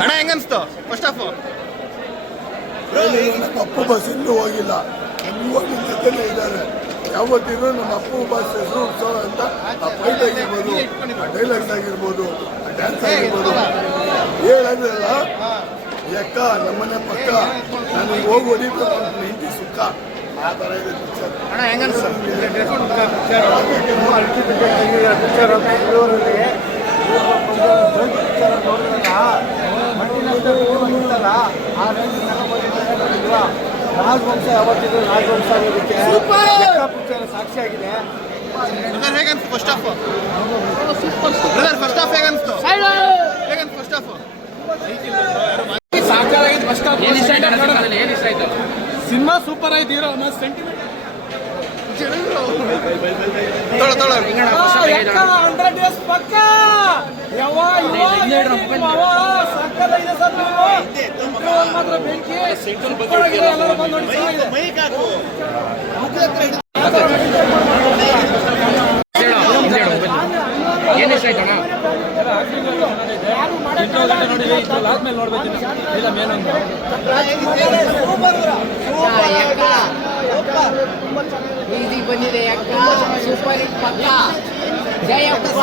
ಅಣ್ಣ ಹೆಂಗನ್ಸ್ತು first of Appu bus ಇನ್ನೂ ಹೋಗಿಲ್ಲ, ಇವಾಗ ಜೊತೆಲೇ ಇದ್ದಾರೆ. ಯಾವತ್ತಿದ್ರು ನಮ್ಮ ಅಪ್ಪು ಬಸ್ ಹೆಸರು ಉತ್ಸವ ಅಂತ ಆ ಫೈಟ್ ಆಗಿರ್ಬೋದು, ಆ ಡೈಲಾಗ್ಸ್ ಆಗಿರ್ಬೋದು, ಆ ಡ್ಯಾನ್ಸ್ ಆಗಿರ್ಬೋದು ಹೇಳಂದ್ರಲ್ಲ. ಯಾಕ ನಮ್ಮನೆ ಪಕ್ಕ ನನಗೆ ಹೋಗಿ ಹೊಡಿಬೇಕು ಅಂತ ಇಂಟಿ ಸುಖ ಆ ಥರ ಇದೆ ಪಿಕ್ಚರ್. ಅಣ್ಣ ಹೆಂಗನ್ಸ್ತು ರಾಜವಂಶ ಯಾವತ್ತಿದ್ರು ರಾಜವಂಶ ಆಗೋದಕ್ಕೆ ಪಿಕ್ಚರ್ ಸಾಕ್ಷಿಯಾಗಿದೆ. ಹೇಗನ್ಸ್ತು first half brother? First half ಹೇಗನ್ಸ್ತು? ಹೇಗನ್ಸ್ತು ಫಸ್ಟ್ ಆಫ್? ಸಾಕಾಗಿದ್ದು ಫಸ್ಟ್ ಆಫ್. ಸಿನಿಮಾ ಸೂಪರ್ ಆಯ್ತು. ಹೀರೋ ಸೆಂಟಿಮೆಂಟ್ ಪಕ್ಕ ಮಾತ್ರ ಬೆಂಕಿ ಆದ್ಮೇಲೆ ನೋಡ್ಬೇಕು ಇಲ್ಲ ಮೇನೊಂದು ಬಂದಿದೆ. ಸೂಪರ್ ಹಿಟ್ ಪಕ್ಕ. ಜಯ ನೆಕ್ಸ್ಟ್